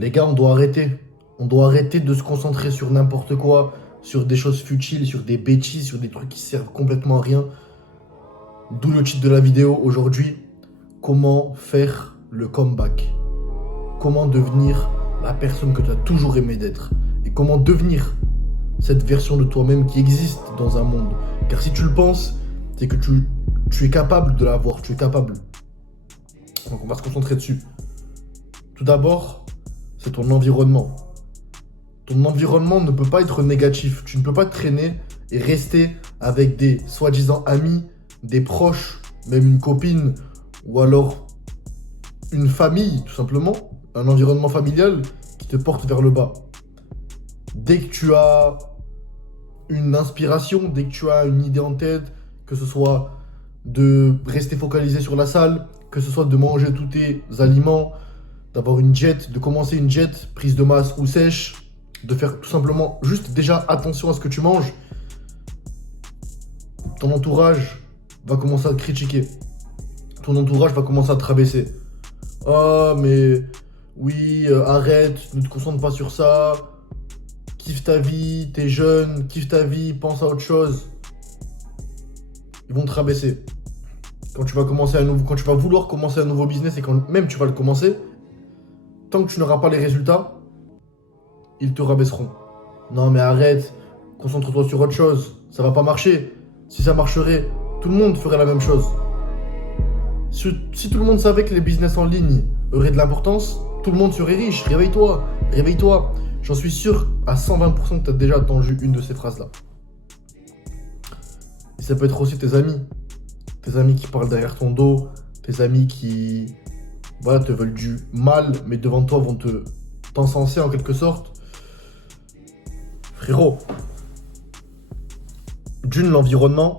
Les gars, on doit arrêter. On doit arrêter de se concentrer sur n'importe quoi, sur des choses futiles, sur des bêtises, sur des trucs qui servent complètement à rien. D'où le titre de la vidéo aujourd'hui. Comment faire le comeback? Comment devenir la personne que tu as toujours aimé d'être? Et comment devenir cette version de toi-même qui existe dans un monde? Car si tu le penses, c'est que tu es capable de l'avoir, tu es capable. Donc on va se concentrer dessus. Tout d'abord, c'est ton environnement. Ton environnement ne peut pas être négatif. Tu ne peux pas te traîner et rester avec des soi-disant amis, des proches, même une copine, ou alors une famille, tout simplement. Un environnement familial qui te porte vers le bas. Dès que tu as une inspiration, dès que tu as une idée en tête, que ce soit de rester focalisé sur la salle, que ce soit de manger tous tes aliments, d'avoir une diète, de commencer une diète, prise de masse ou sèche, de faire tout simplement juste déjà attention à ce que tu manges, ton entourage va commencer à te critiquer. Ton entourage va commencer à te rabaisser. Ah, mais oui, arrête, ne te concentre pas sur ça. Kiffe ta vie, t'es jeune, kiffe ta vie, pense à autre chose. Ils vont te rabaisser. Quand tu vas commencer quand tu vas vouloir commencer un nouveau business et quand même tu vas le commencer, tant que tu n'auras pas les résultats, ils te rabaisseront. Non mais arrête, concentre-toi sur autre chose, ça va pas marcher. Si ça marcherait, tout le monde ferait la même chose. Si tout le monde savait que les business en ligne auraient de l'importance, tout le monde serait riche. Réveille-toi, réveille-toi. J'en suis sûr à 120% que tu as déjà entendu une de ces phrases-là. Et ça peut être aussi tes amis. Tes amis qui parlent derrière ton dos, tes amis qui te veulent du mal, mais devant toi vont t'encenser en quelque sorte. Frérot, l'environnement,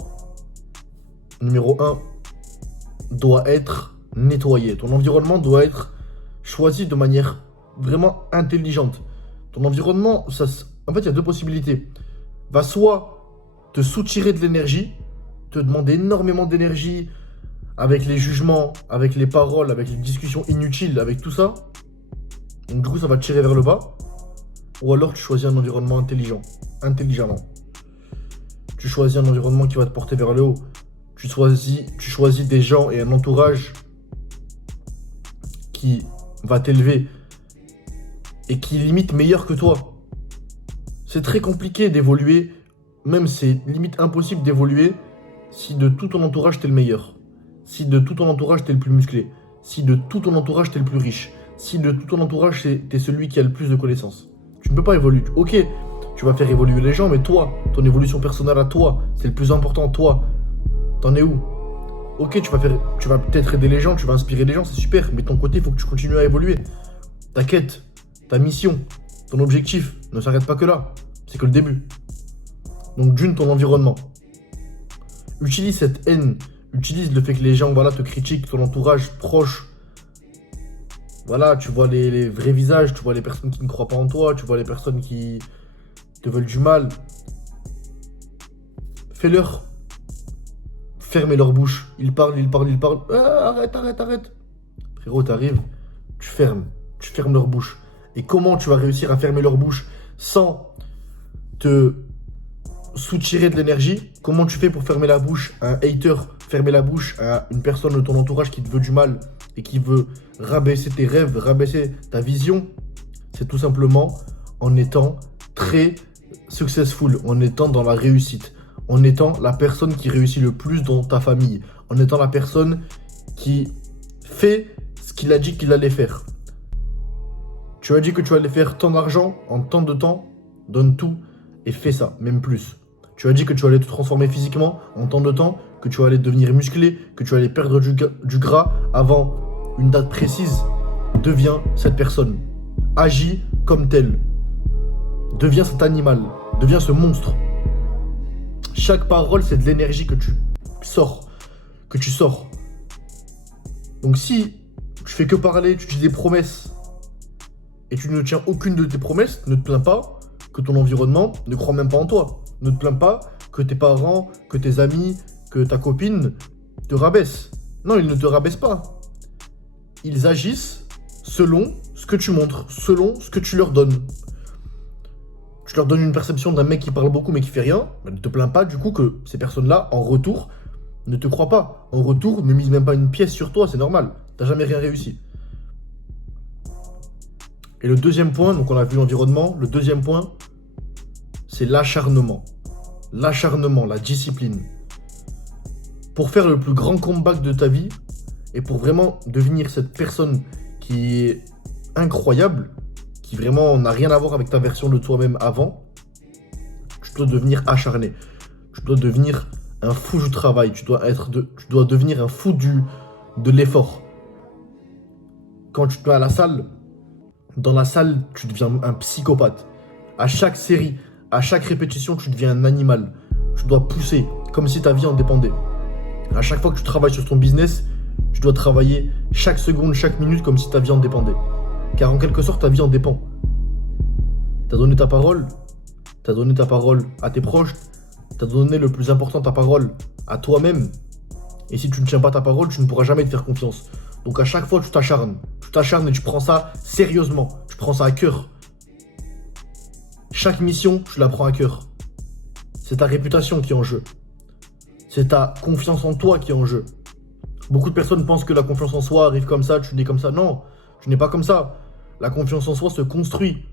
numéro 1, doit être nettoyé. Ton environnement doit être choisi de manière vraiment intelligente. Ton environnement, en fait, il y a deux possibilités. Va soit te soutirer de l'énergie, te demander énormément d'énergie avec les jugements, avec les paroles, avec les discussions inutiles, avec tout ça. Donc du coup, ça va te tirer vers le bas. Ou alors, tu choisis un environnement intelligemment. Tu choisis un environnement qui va te porter vers le haut. Tu choisis des gens et un entourage qui va t'élever et qui est limite meilleur que toi. C'est très compliqué d'évoluer, même c'est limite impossible d'évoluer si de tout ton entourage t'es le meilleur, si de tout ton entourage t'es le plus musclé, si de tout ton entourage t'es le plus riche, si de tout ton entourage t'es celui qui a le plus de connaissances. Tu ne peux pas évoluer. Ok, tu vas faire évoluer les gens, mais toi, ton évolution personnelle à toi, c'est le plus important, toi. T'en es où? Ok, tu vas peut-être aider les gens, tu vas inspirer les gens, c'est super, mais de ton côté, il faut que tu continues à évoluer. Ta quête, ta mission, ton objectif ne s'arrête pas que là. C'est que le début. Donc ton environnement. Utilise cette haine, utilise le fait que les gens te critiquent, ton entourage proche. Voilà, tu vois les vrais visages, tu vois les personnes qui ne croient pas en toi, tu vois les personnes qui te veulent du mal. Fais-leur. Fermez leur bouche. Ils parlent. Ah, arrête. Frérot, t'arrives, tu fermes leur bouche. Et comment tu vas réussir à fermer leur bouche sans te soutirer de l'énergie? Comment tu fais pour fermer la bouche à un hater, fermer la bouche à une personne de ton entourage qui te veut du mal et qui veut rabaisser tes rêves, rabaisser ta vision? C'est tout simplement en étant très successful, en étant dans la réussite, en étant la personne qui réussit le plus dans ta famille, en étant la personne qui fait ce qu'il a dit qu'il allait faire. Tu as dit que tu allais faire tant d'argent en tant de temps, donne tout et fais ça, même plus. Tu as dit que tu allais te transformer physiquement en tant de temps, que tu allais devenir musclé, que tu allais perdre du gras avant une date précise. Deviens cette personne. Agis comme tel. Deviens cet animal. Deviens ce monstre. Chaque parole, c'est de l'énergie que tu sors. Donc si tu fais que parler, tu dis des promesses et tu ne tiens aucune de tes promesses, ne te plains pas que ton environnement ne croit même pas en toi. Ne te plains pas que tes parents, que tes amis, que ta copine te rabaissent. Non, ils ne te rabaissent pas. Ils agissent selon ce que tu montres, selon ce que tu leur donnes. Tu leur donnes une perception d'un mec qui parle beaucoup mais qui fait rien, ne te plains pas du coup que ces personnes-là, en retour, ne te croient pas. En retour, ne mise même pas une pièce sur toi, c'est normal. T'as jamais rien réussi. Et le deuxième point, donc on a vu l'environnement, le deuxième point, c'est l'acharnement. L'acharnement, la discipline. Pour faire le plus grand comeback de ta vie, et pour vraiment devenir cette personne qui est incroyable, qui vraiment n'a rien à voir avec ta version de toi-même avant, tu dois devenir acharné. Tu dois devenir un fou du travail. Tu dois devenir un fou de l'effort. Quand tu te mets à la salle, dans la salle, tu deviens un psychopathe. À chaque série, à chaque répétition, tu deviens un animal. Tu dois pousser comme si ta vie en dépendait. À chaque fois que tu travailles sur ton business, tu dois travailler chaque seconde, chaque minute comme si ta vie en dépendait. Car en quelque sorte, ta vie en dépend. Tu as donné ta parole à tes proches, tu as donné le plus important ta parole à toi-même. Et si tu ne tiens pas ta parole, tu ne pourras jamais te faire confiance. Donc à chaque fois, tu t'acharnes et tu prends ça sérieusement. Tu prends ça à cœur. Chaque mission, tu la prends à cœur. C'est ta réputation qui est en jeu. C'est ta confiance en toi qui est en jeu. Beaucoup de personnes pensent que la confiance en soi arrive comme ça, tu dis comme ça. Non, tu n'es pas comme ça. La confiance en soi se construit.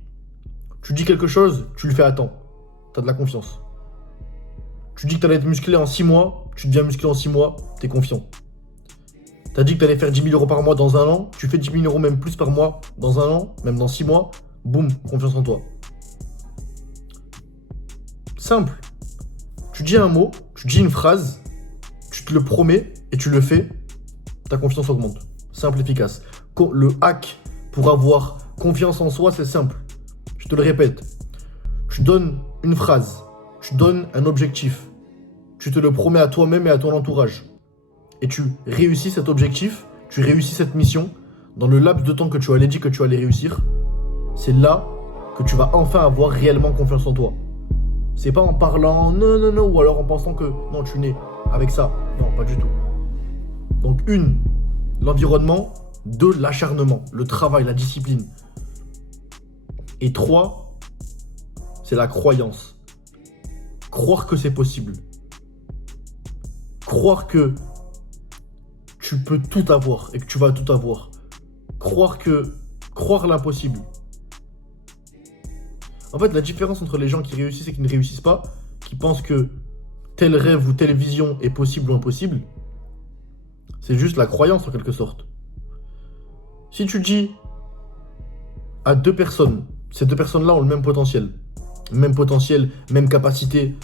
Tu dis quelque chose, tu le fais à temps. Tu as de la confiance. Tu dis que tu allais être musclé en 6 mois, tu deviens musclé en 6 mois, tu es confiant. Tu as dit que tu allais faire 10 000 euros par mois dans un an, tu fais 10 000 euros même plus par mois dans un an, même dans 6 mois, boum, confiance en toi. Simple. Tu dis un mot, tu dis une phrase, tu te le promets et tu le fais, ta confiance augmente. Simple, efficace. Le hack pour avoir confiance en soi, c'est simple. Je te le répète. Tu donnes une phrase, tu donnes un objectif, tu te le promets à toi-même et à ton entourage. Et tu réussis cet objectif, tu réussis cette mission dans le laps de temps que tu allais dire que tu allais réussir. C'est là que tu vas enfin avoir réellement confiance en toi. C'est pas en parlant non, ou alors en pensant que non, tu nais avec ça. Non, pas du tout. Donc l'environnement. 2, l'acharnement, le travail, la discipline. Et 3, c'est la croyance. Croire que c'est possible. Croire que tu peux tout avoir et que tu vas tout avoir. Croire l'impossible. En fait, la différence entre les gens qui réussissent et qui ne réussissent pas, qui pensent que tel rêve ou telle vision est possible ou impossible, c'est juste la croyance en quelque sorte. Si tu dis à 2 personnes, ces 2 personnes-là ont le même potentiel, même capacité,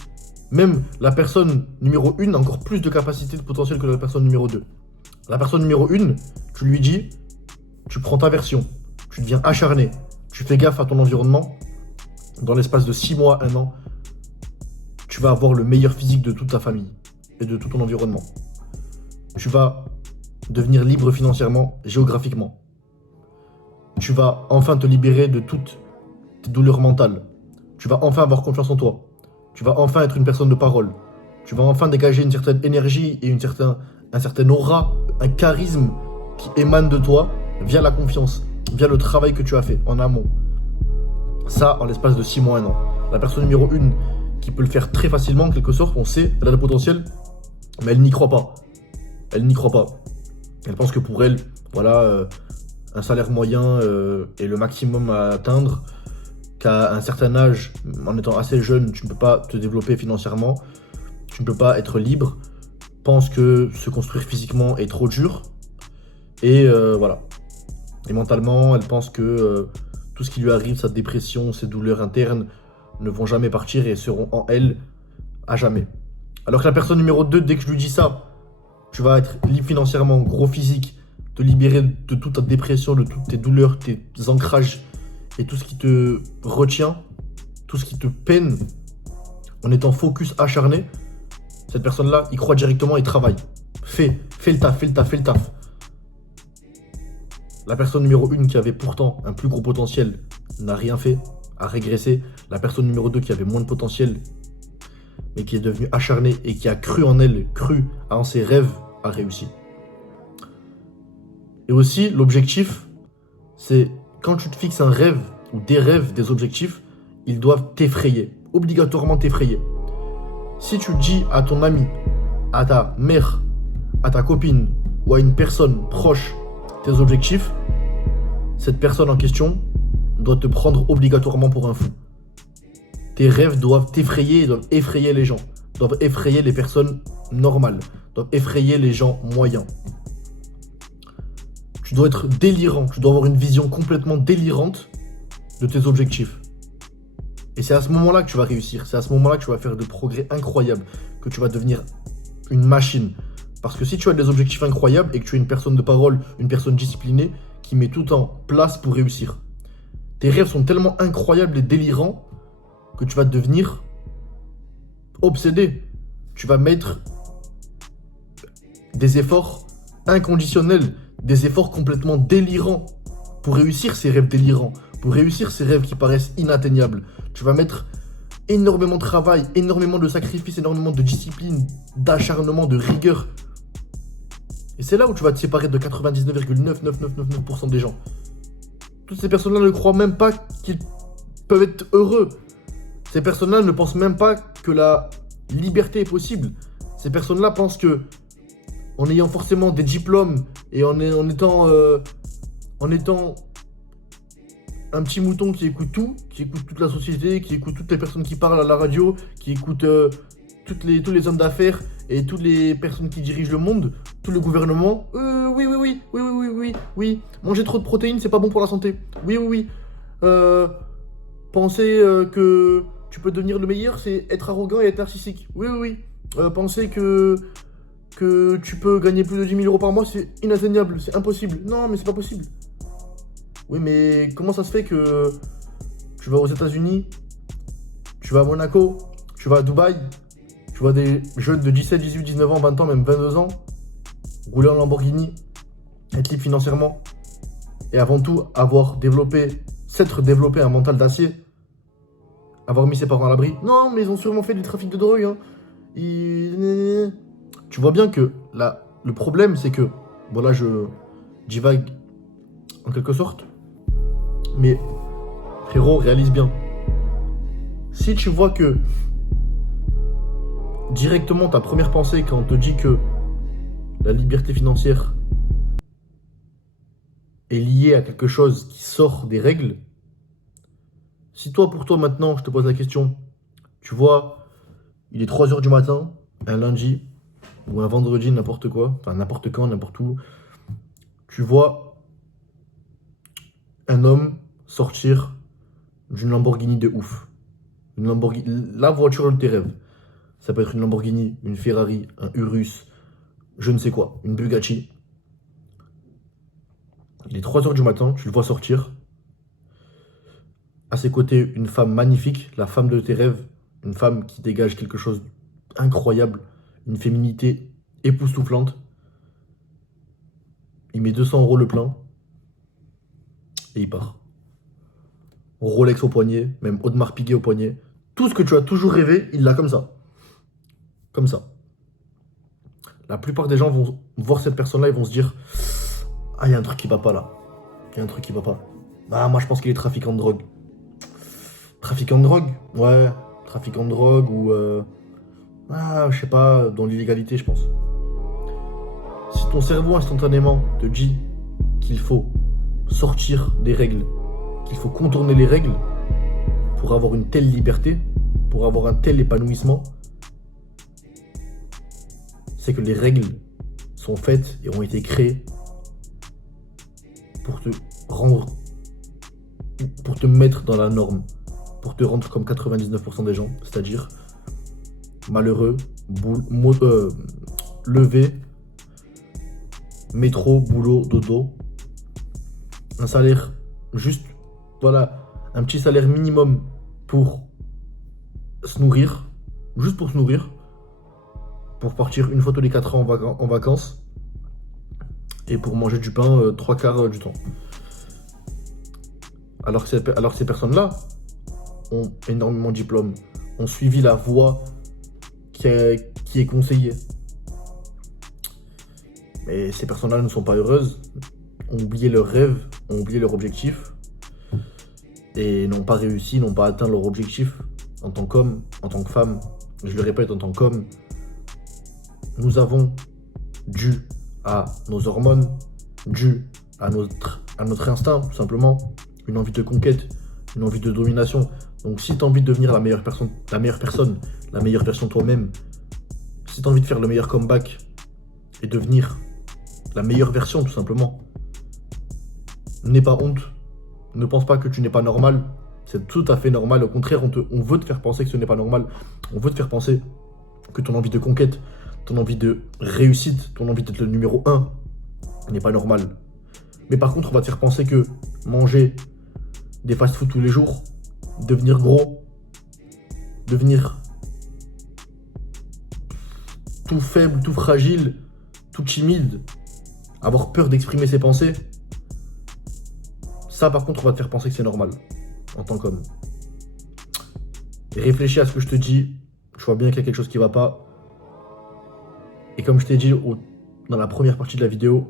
même la personne numéro 1 a encore plus de capacité de potentiel que la personne numéro 2. La personne numéro 1, tu lui dis, tu prends ta version, tu deviens acharné, tu fais gaffe à ton environnement, dans l'espace de 6 mois, 1 an, tu vas avoir le meilleur physique de toute ta famille et de tout ton environnement. Tu vas devenir libre financièrement, géographiquement. Tu vas enfin te libérer de toutes tes douleurs mentales. Tu vas enfin avoir confiance en toi. Tu vas enfin être une personne de parole. Tu vas enfin dégager une certaine énergie et un certain aura, un charisme qui émane de toi via la confiance, via le travail que tu as fait en amont. Ça, en l'espace de 6 mois, 1 an. La personne numéro 1 qui peut le faire très facilement, en quelque sorte, on sait, elle a le potentiel, mais elle n'y croit pas. Elle n'y croit pas. Elle pense que pour elle, voilà, un salaire moyen est le maximum à atteindre, qu'à un certain âge, en étant assez jeune, tu ne peux pas te développer financièrement, tu ne peux pas être libre, pense que se construire physiquement est trop dur, et voilà. Et mentalement, elle pense que tout ce qui lui arrive, sa dépression, ses douleurs internes, ne vont jamais partir et seront en elle à jamais. Alors que la personne numéro 2, dès que je lui dis ça, tu vas être libre financièrement, gros physique, te libérer de toute ta dépression, de toutes tes douleurs, tes ancrages et tout ce qui te retient, tout ce qui te peine, en étant focus, acharné, cette personne-là, il croit directement et travaille. Fais le taf. La personne numéro 1 qui avait pourtant un plus gros potentiel n'a rien fait, a régressé. La personne numéro 2 qui avait moins de potentiel, mais qui est devenue acharnée et qui a cru en elle, cru en ses rêves, a réussi. Et aussi, l'objectif, c'est quand tu te fixes un rêve ou des rêves, des objectifs, ils doivent t'effrayer, obligatoirement t'effrayer. Si tu dis à ton ami, à ta mère, à ta copine ou à une personne proche tes objectifs, cette personne en question doit te prendre obligatoirement pour un fou. Tes rêves doivent t'effrayer, doivent effrayer les gens, doivent effrayer les personnes normales, doivent effrayer les gens moyens. Tu dois être délirant, tu dois avoir une vision complètement délirante de tes objectifs. Et c'est à ce moment-là que tu vas réussir, c'est à ce moment-là que tu vas faire de progrès incroyables, que tu vas devenir une machine. Parce que si tu as des objectifs incroyables et que tu es une personne de parole, une personne disciplinée, qui met tout en place pour réussir. Tes rêves sont tellement incroyables et délirants que tu vas devenir obsédé. Tu vas mettre des efforts inconditionnels, des efforts complètement délirants pour réussir ces rêves délirants, pour réussir ces rêves qui paraissent inatteignables. Tu vas mettre énormément de travail, énormément de sacrifices, énormément de discipline, d'acharnement, de rigueur. Et c'est là où tu vas te séparer de 99,99999% des gens. Toutes ces personnes-là ne croient même pas qu'ils peuvent être heureux. Ces personnes-là ne pensent même pas que la liberté est possible. Ces personnes-là pensent que, en ayant forcément des diplômes et en étant un petit mouton qui écoute tout, qui écoute toute la société, qui écoute toutes les personnes qui parlent à la radio, qui écoute tous les hommes d'affaires et toutes les personnes qui dirigent le monde, tout le gouvernement. Oui. Manger trop de protéines, c'est pas bon pour la santé. Oui. Penser que tu peux devenir le meilleur, c'est être arrogant et être narcissique. Oui. Penser que tu peux gagner plus de 10 000 euros par mois, c'est inatteignable, c'est impossible. Non, mais c'est pas possible. Oui, mais comment ça se fait que tu vas aux États-Unis, tu vas à Monaco, tu vas à Dubaï, tu vois des jeunes de 17, 18, 19 ans, 20 ans, même 22 ans, rouler en Lamborghini, être libre financièrement, et avant tout, s'être développé un mental d'acier, avoir mis ses parents à l'abri. Non, mais ils ont sûrement fait du trafic de drogue. Hein. Tu vois bien que là, le problème, c'est que, voilà, je divague en quelque sorte, mais frérot, réalise bien. Si tu vois que directement ta première pensée quand on te dit que la liberté financière est liée à quelque chose qui sort des règles, si toi pour toi maintenant, je te pose la question, tu vois, il est 3 h du matin, un lundi, ou un vendredi, n'importe quoi, enfin n'importe quand, n'importe où, tu vois un homme sortir d'une Lamborghini de ouf. Une Lamborghini, la voiture de tes rêves. Ça peut être une Lamborghini, une Ferrari, un Urus, je ne sais quoi, une Bugatti. Il est 3 h du matin, tu le vois sortir. À ses côtés, une femme magnifique, la femme de tes rêves, une femme qui dégage quelque chose d'incroyable, une féminité époustouflante. Il met 200 € le plein et il part. Rolex au poignet, même Audemars Piguet au poignet. Tout ce que tu as toujours rêvé, il l'a comme ça. Comme ça. La plupart des gens vont voir cette personne-là et vont se dire « Ah, il y a un truc qui va pas là. Il y a un truc qui va pas. Ah, moi je pense qu'il est trafiquant de drogue. » Trafiquant de drogue? Ouais, trafiquant de drogue ou... je sais pas, dans l'illégalité, je pense. Si ton cerveau instantanément te dit qu'il faut sortir des règles, qu'il faut contourner les règles pour avoir une telle liberté, pour avoir un tel épanouissement, c'est que les règles sont faites et ont été créées pour te rendre, pour te mettre dans la norme, pour te rendre comme 99% des gens, c'est-à-dire malheureux, levé, métro, boulot, dodo, un salaire juste, voilà, un petit salaire minimum pour se nourrir, juste pour se nourrir, pour partir une fois tous les 4 ans en vacances et pour manger du pain 3/4 du temps. Alors que ces personnes-là ont énormément de diplômes, ont suivi la voie qui est conseillée. Mais ces personnes-là ne sont pas heureuses, ont oublié leurs rêves, ont oublié leurs objectifs, et n'ont pas réussi, n'ont pas atteint leur objectif en tant qu'homme, en tant que femme, je le répète, en tant qu'homme, nous avons, dû à nos hormones, dû à notre instinct, tout simplement, une envie de conquête, une envie de domination. Donc si tu as envie de devenir la meilleure personne, la meilleure version de toi-même, si tu as envie de faire le meilleur comeback et devenir la meilleure version, tout simplement, n'aie pas honte, ne pense pas que tu n'es pas normal, c'est tout à fait normal. Au contraire, on veut te faire penser que ce n'est pas normal, on veut te faire penser que ton envie de conquête, ton envie de réussite, ton envie d'être le numéro 1 n'est pas normal. Mais par contre, on va te faire penser que manger des fast-food tous les jours, devenir gros, devenir tout faible, tout fragile, tout timide, avoir peur d'exprimer ses pensées, ça par contre, on va te faire penser que c'est normal en tant qu'homme. Réfléchis à ce que je te dis, je vois bien qu'il y a quelque chose qui ne va pas. Et comme je t'ai dit dans la première partie de la vidéo,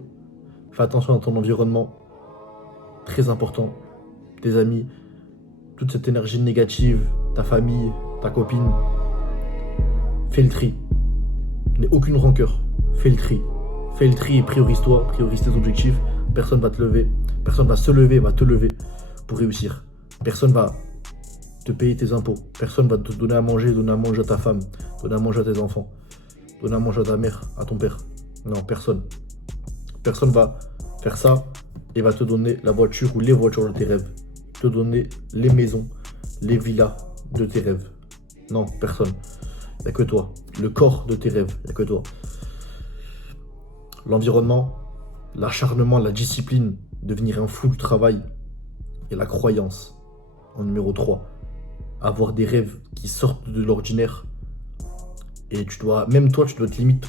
fais attention à ton environnement, très important, tes amis, toute cette énergie négative, ta famille, ta copine. Fais le tri, n'aie aucune rancœur, fais le tri. Fais le tri et priorise-toi, priorise tes objectifs. Personne va te lever, personne va se lever, va te lever pour réussir. Personne va te payer tes impôts, personne va te donner à manger à ta femme, donner à manger à tes enfants, donner à manger à ta mère, à ton père. Non, personne. Personne va faire ça et va te donner la voiture ou les voitures de tes rêves. Te donner les maisons, les villas de tes rêves. Non, personne. Il n'y a que toi. Le corps de tes rêves, il n'y a que toi. L'environnement, l'acharnement, la discipline, devenir un fou du travail et la croyance. En numéro 3, avoir des rêves qui sortent de l'ordinaire. Et même toi, tu dois te limite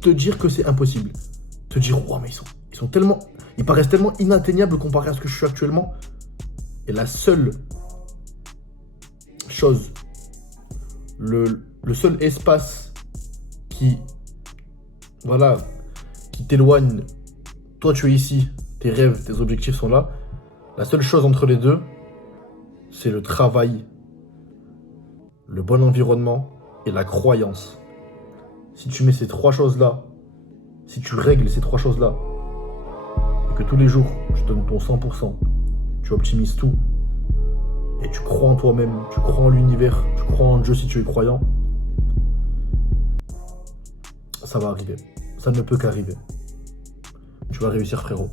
te dire que c'est impossible. Te dire, oh, mais ils paraissent tellement inatteignables comparé à ce que je suis actuellement. Et la seule chose, le seul espace qui t'éloigne, toi tu es ici, tes rêves, tes objectifs sont là. La seule chose entre les deux, c'est le travail, le bon environnement et la croyance. Si tu mets ces 3 choses-là, si tu règles ces 3 choses-là, et que tous les jours, tu donnes ton 100%, tu optimises tout, et tu crois en toi-même, tu crois en l'univers, tu crois en Dieu si tu es croyant, ça va arriver. Ça ne peut qu'arriver. Tu vas réussir, frérot.